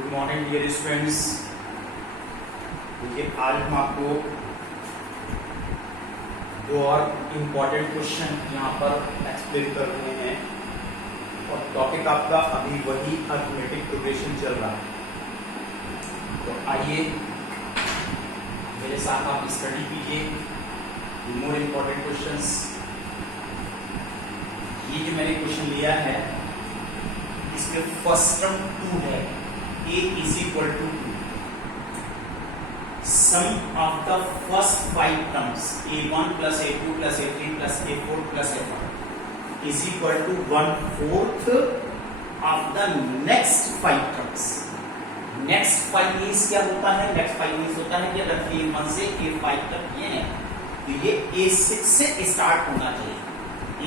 Good morning dear students. देखिए आज हम आपको दो और इम्पॉर्टेंट क्वेश्चन यहाँ पर एक्सप्लेन कर रहे हैं और टॉपिक आपका अभी वही अरिथमेटिक प्रोग्रेशन चल रहा है। तो आइए मेरे साथ आप स्टडी कीजिए मोर इम्पॉर्टेंट क्वेश्चंस। ये जो मैंने क्वेश्चन लिया है इसमें फर्स्ट टर्म 2 है, a is equal to 2. Sum of the first 5 terms a1 plus a2 plus a3 plus a4 plus a5 is equal to 1/4 of the next 5 terms. Next 5 means क्या होता है? Next 5 means होता है कि अगर a1 से a5 तक ये है तो ये a6 से स्टार्ट होना चाहिए।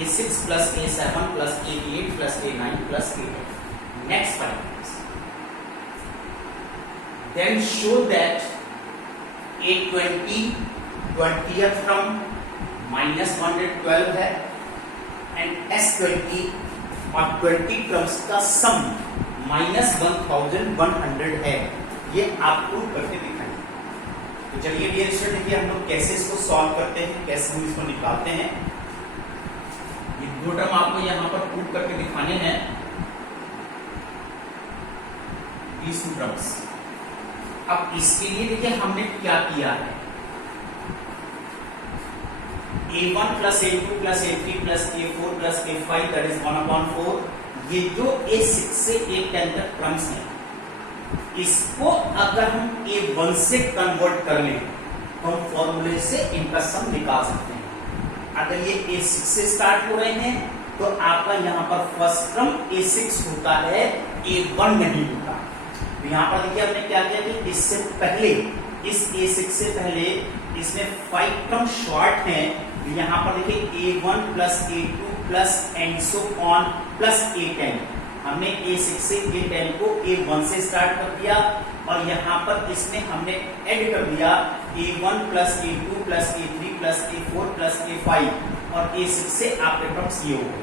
a6 plus a7 plus a8 plus a9 plus a10. Next 5 terms. Then show that a20 20th term minus 112 है and s20 और 20 टर्म्स का सम minus 1100 है। ये आपको करके दिखाएंगे। तो चलिए डियर स्टूडेंट देखिए हम लोग कैसे इसको सॉल्व करते हैं, कैसे हम इसको निकालते हैं। ये दो टर्म आपको यहाँ पर प्रूव करके दिखाने हैं। these two terms। अब इसके लिए देखिए हमने क्या किया है, a1 plus a2 plus a3 plus a4 plus a5 that is 1/4। ये जो a6 से a10 तक टर्म्स हैं इसको अगर हम a1 से कन्वर्ट कर लें तो हम फॉर्मूले से इनका सम निकाल सकते हैं। अगर ये a6 से स्टार्ट हो रहे हैं तो आपका यहाँ पर फर्स्ट टर्म a6 होता है, a1 नहीं होता। तो यहाँ पर देखिए हमने क्या किया कि इससे पहले इस a6 से पहले इसमें 5 टर्म शॉर्ट हैं। यहाँ पर देखिए a1 plus a2 plus and so on plus a10। हमने a6 से a10 को a1 से स्टार्ट कर दिया और यहाँ पर इसमें हमने ऐड कर दिया a1 plus a2 plus a3 plus a4 plus a5 और a6 से आपके टर्म्स ये हो गए।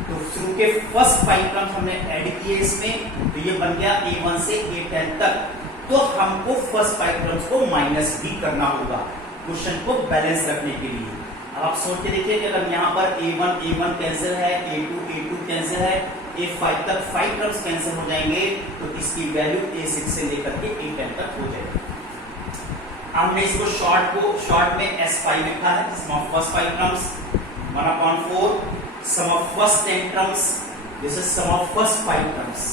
तो शुरू के फर्स्ट 5 टर्म्स हमने ऐड किए इसमें, तो ये बन गया a1 से a10 तक। तो हमको फर्स्ट 5 टर्म्स को माइनस भी करना होगा क्वेश्चन को बैलेंस रखने के लिए। अब आप सोच के देखिए कि अगर यहाँ पर a1 कैंसिल है, a2 कैंसिल है, a5 तक 5 टर्म्स कैंसिल हो जाएंगे तो इसकी वैल्यू a6 से लेकर के a10 तक हो जाएगी। हमने इसको शॉर्ट में s5 लिखा है, sum of first 5 terms 1/4, sum of first 10 terms, this is sum of first 5 terms।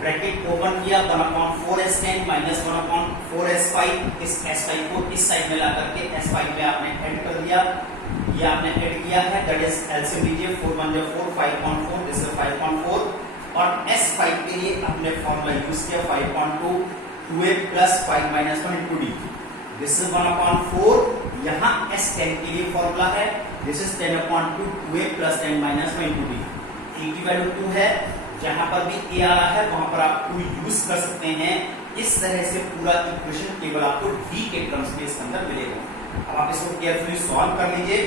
Bracket open किया 1/4 s10 minus 1/4 s5। इस s5 को इस साइड में ला करके s5 में आपने ऐड कर दिया, ये आपने ऐड किया है, दैट इज एलसीएम लीजिए 4 1 4 5.4, दिस इज 5.4 और s5 के लिए हमने फॉर्मूला यूज किया 5.2 2a plus 5 minus 1 into d, this is 1/4। यहाँ s10 के लिए फॉर्मूला है, this is 10/2 2a plus 10 minus 1 into d। a की वैल्यू 2 है, जहां पर भी a आ रहा है वहां पर आप 2 यूज कर सकते हैं। इस तरह से पूरा इक्वेशन केवल आपको d के टर्म्स में इसके अंदर मिलेगा। अब आप इसको केयरफुली सॉल्व कर लीजिए।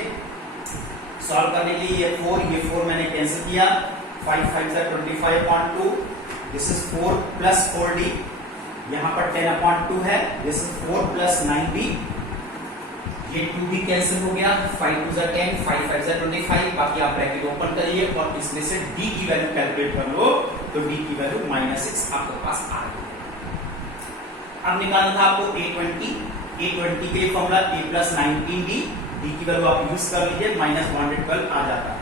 सॉल्व करने के लिए ये 4 मैंने कैंसिल किया, 5 5 जा 25.2, दिस इज 4 plus 4d। यहाँ पर 10/2 है, दिस इज 4 plus 9b। ये 2 भी कैंसिल हो गया, 5 2 जा 10, 5 5 जा 25। बाकी आप ब्रैकेट ओपन करिए और इसमें से d की वैल्यू कैलकुलेट कर लो तो d की वैल्यू -6 आपके पास आ गई। अब निकालना था आपको a20 के लिए formula a plus 19b, d की वैल्यू आप यूज कर लीजिए, -112 आ जाता है।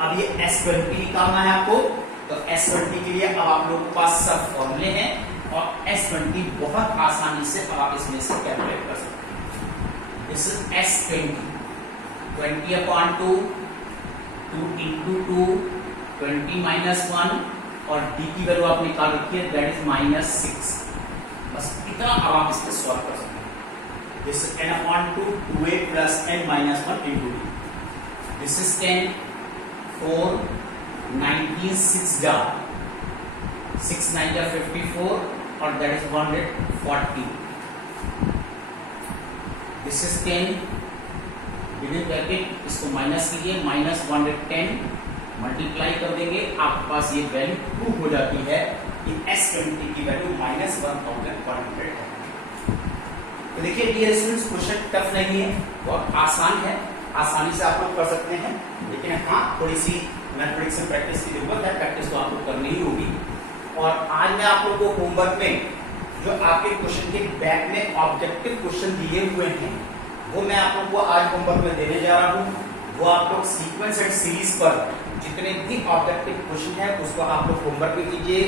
अब ये s20 निकालना है आपको, तो s20 के लिए अब आप लोगों के पास सब फॉर्मूले हैं और s20 बहुत आसानी से अब आप इसमें से कैलकुलेट कर सकते हैं। This is s20 20/2 2 into 2 20 minus 1 और d की वैल्यू आप निकाल रखिए, दैट इज -6। बस इतना अब आप इसको सॉल्व कर सकते हैं। This is 10/2 2a plus n minus 1 into d, this is 10 4 19 6 जा 6 9 जा 54 और that is 140। This is 10 within bracket, इसको माइनस कीजिए, -110 मल्टीप्लाई कर देंगे, आपके पास ये वैल्यू 2 हो जाती है। ये S20 की वैल्यू -1100 है। तो देखिए डियर स्टूडेंट्स, क्वेश्चन टफ नहीं है, बहुत आसान है, आसानी से आप लोग कर सकते हैं, लेकिन हाँ थोड़ी सी मैथमेटिक्स में प्रैक्टिस की जरूरत है, प्रैक्टिस तो आपको करनी ही होगी। और आज मैं आप लोगों को होमवर्क में जो आपके क्वेश्चन के बैक में ऑब्जेक्टिव क्वेश्चन दिए हुए हैं वो मैं आप लोगों को आज होमवर्क में देने जा रहा हूँ। वो आप लोग सीक्वेंस एंड सीरीज पर जितने भी ऑब्जेक्टिव क्वेश्चन है उसको आप लोग होमवर्क में कीजिए,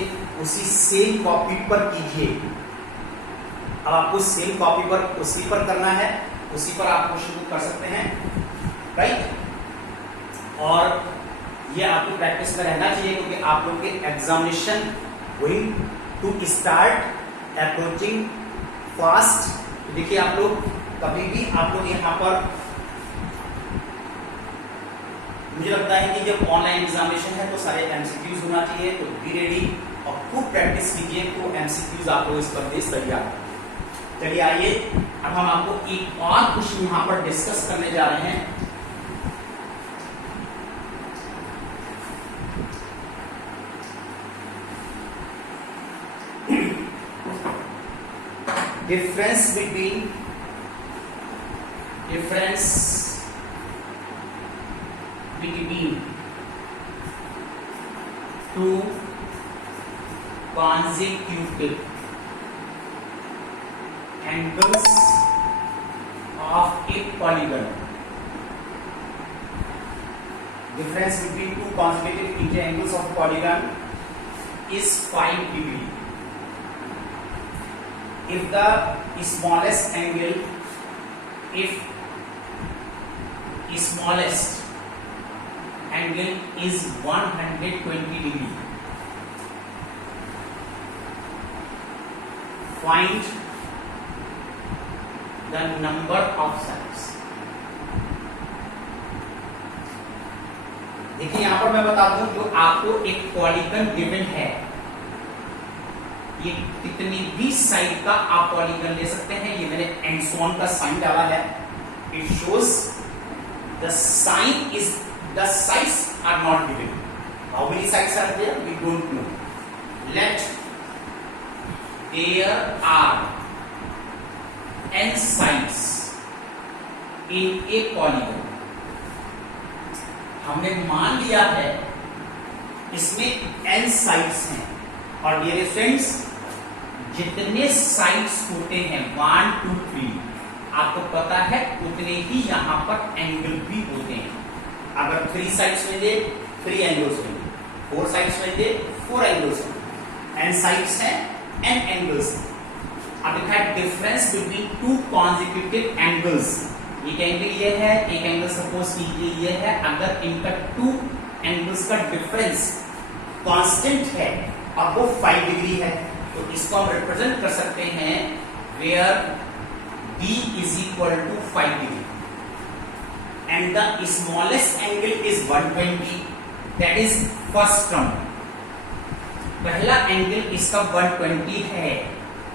उसी सेम कॉपी पर कीजिए। अब आपको सेम कॉपी पर उसी पर करना है, उसी पर आप क्वेश्चन को कर सकते हैं, राइट। और ये आपको प्रैक्टिस में रहना चाहिए क्योंकि आप लोग के examination going to start approaching fast. देखिए आप लोग कभी भी आप लोग यहाँ पर, मुझे लगता है कि जब ऑनलाइन एग्जामिनेशन है तो सारे एमसीक्यूज होना चाहिए, तो बी रेडी और खूब प्रैक्टिस कीजिए, तो एमसीक्यूज आप लोग इस पर दे तैयार। चलिए आइए अब हम आपको एक और क्वेश्चन यहाँ पर डिस्कस करने जा रहे हैं। difference between two consecutive angles of a polygon. Difference between two consecutive angles of a polygon is 5 degree. If the smallest angle is 120 degree, find the number of sides. देखिए यहां पर मैं बता दूं, जो आपको एक पॉलीगन गिवन है, ये कितनी भी साइड का आप पॉलीगन ले सकते हैं। ये मैंने एंड सो ऑन का साइन डाला है। It shows the sides are not given. How many sides are there we don't know. Let there are n sides in a polygon। हमने मान लिया है इसमें n साइड्स हैं, और डियर फ्रेंड्स जितने साइड्स होते हैं 1 2 3 आपको पता है उतने ही यहां पर एंगल भी होते हैं। अगर 3 साइड्स में दे 3 एंगल्स होंगे, 4 साइड्स में दे 4 एंगल्स होंगे, n साइड्स हैं n एंगल्स। अब देखा है difference between two consecutive angles. एक एंगल ये है, एक एंगल सपोज कीजिए ये है। अगर इनका 2 एंगल्स का डिफरेंस कांस्टेंट है और वो 5 डिग्री है, तो इसको हम रिप्रेजेंट कर सकते हैं where b is equal to 5 degree and the smallest angle is 120, that is first term। पहला एंगल इसका 120 है,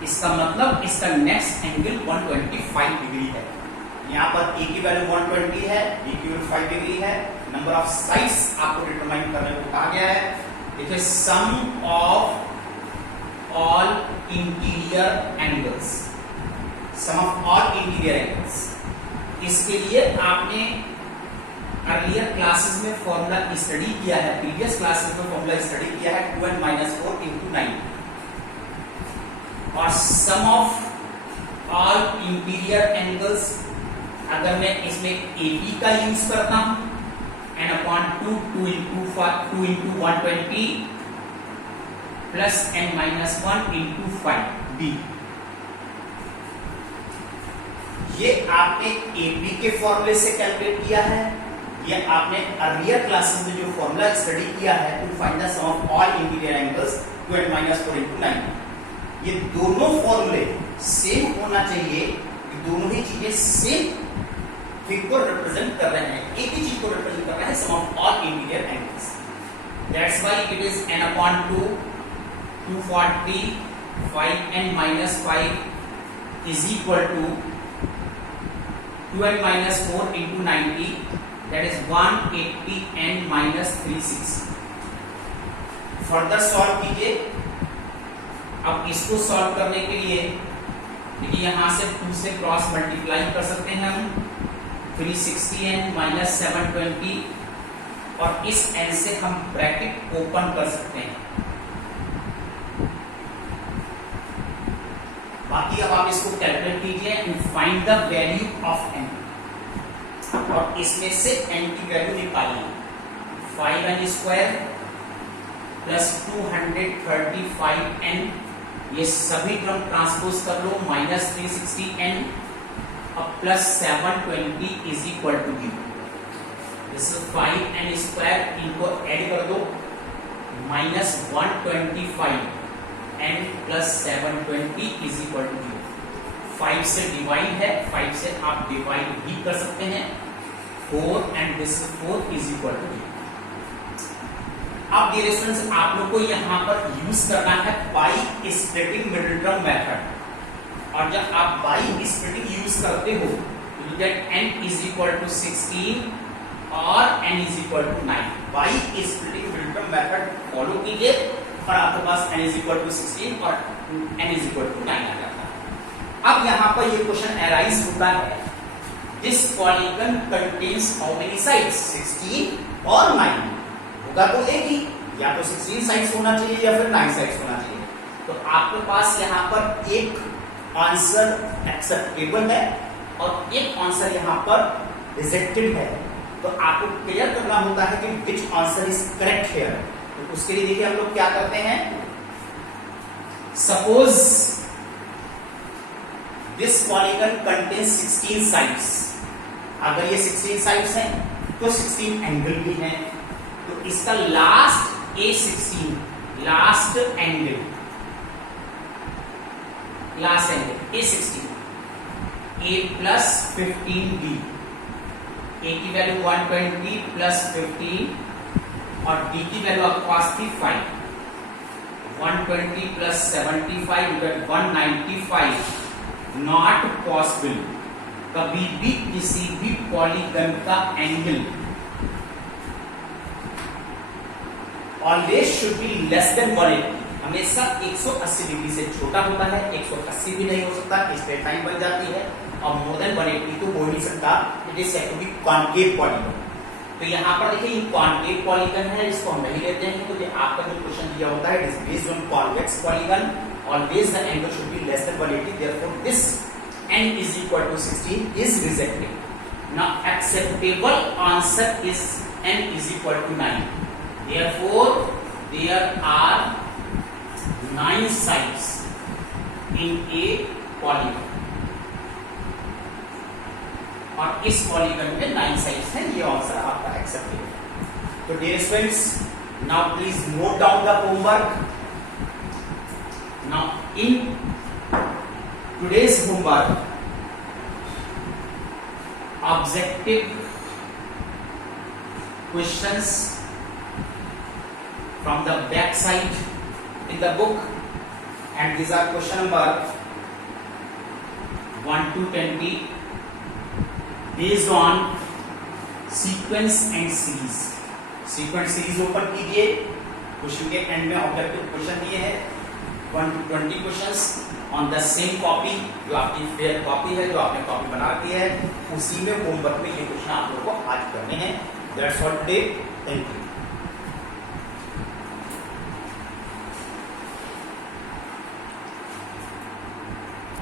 इसका मतलब इसका नेक्स्ट एंगल 125 डिग्री है। यहाँ पर a की वैल्यू 120 है, b की वैल्यू 5 डिग्री है। नंबर ऑफ साइड्स आपको डिटरमाइन करने को कहा गया है। देखिए sum of all interior angles, sum of all interior angles. इसके लिए आपने अर्लियर क्लासेस में फॉर्मूला स्टडी किया है, प्रीवियस क्लासेस में फॉर्मूला स्टडी किया है 2n - 4 × 9। और sum of all interior angles, अगर मैं इसमें AB का यूज करता हूं n/2 2 × 120 प्लस n - 1 × 5d। ये आपने AB के फॉर्मूले से कैलकुलेट किया है, ये आपने अर्लियर क्लासेस में जो फॉर्मूला स्टडी किया है to find the sum of all interior angles 2n - 4 × 9। ये दोनों फॉर्मूले सेम होना चाहिए, ये दोनों ही चीजें सेम थिंग को रिप्रेजेंट कर रहे हैं, एक ही चीज को रिप्रेजेंट कर रहे हैं, sum of all interior angles. That's why it is n/2 240 5n - 5 is equal to 2n - 4 × 90, that is 180n - 360। Further solve कीजिए अब इसको सॉल्व करने के लिए देखिए यहां से 2 से क्रॉस मल्टीप्लाई कर सकते हैं हम 360n माइनस 720 और इस n से हम ब्रैकेट ओपन कर सकते हैं। बाकी अब आप इसको कैलकुलेट कीजिए and find the value of n और इसमें से n की वैल्यू निकालिए 5n स्क्वायर प्लस 235n, ये सभी टर्म ट्रांसपोज कर लो माइनस 360n अब plus 720 is equal to 0। This is 5n square, इनको ऐड कर दो minus 125n plus 720 is equal to 0। 5 से डिवाइड है, 5 से आप डिवाइड भी कर सकते हैं 4 and this 4 is equal to 0। अब डियर स्टूडेंट्स आप लोग को यहां पर यूज करना है by splitting middle term method और जब आप बाई स्प्लिटिंग यूज करते हो तो you get n is equal to 16 और n is equal to 9। By splitting middle term method follow कीजिए और आपके पास n इज इक्वल टू 16 और n इज इक्वल टू 9 आ जाता है। अब यहां पर ये क्वेश्चन अराइज होता है this polygon contains how many sides 16 और 9 होगा तो एक ही, या तो 16 साइड्स होना चाहिए या फिर 9 साइड्स होना चाहिए। तो आपके पास यहाँ पर एक आंसर एक्सेप्टेबल है और एक आंसर यहाँ पर रिजेक्टेड है। तो आपको क्लियर करना होता है कि विच आंसर इज करेक्ट हियर। तो उसके लिए देखिए हम लोग क्या करते हैं, suppose this polygon contains 16 sides, अगर ये 16 साइड्स हैं तो 16 एंगल भी हैं, तो इसका last A16 last angle A16 A plus 15B, A की वैल्यू 120 प्लस 15 और D की वैल्यू आपके पास थी 5, 120 plus 75 you get 195। Not possible, कभी भी किसी भी पॉलीगन का angle always should be less than 180, हमेशा 180 डिग्री से छोटा होता है, 180 भी नहीं हो सकता, स्ट्रेट लाइन बन जाती है और मोर देन 180 तो हो नहीं सकता। It is said to be concave polygon. तो यहाँ पर देखिए ये कॉन्केव पॉलीगन है, इसको हम नहीं लेते हैं क्योंकि आपका जो क्वेश्चन दिया होता है it is based on convex polygon, always the angle should be less than 180, therefore this n is equal to 16 is rejected. Now acceptable answer is n is equal to 9. Therefore, there are 9 sides in a polygon. और इस polygon में 9 sides हैं, ये answer आपका acceptable है। तो dear students, now please note down the homework. Now in today's homework, objective questions from the back side in the book, and these are question number 1 to 20 based on sequence and series। sequence series open कीजिए, question के and में objective question दिए हैं 1 to 20 questions on the same copy, जो आपकी fair copy है, जो आपने कॉपी बना रखी है, उसी में होमवर्क में ये क्वेश्चन आप लोगों को आज करने हैं। That's all today, thank you.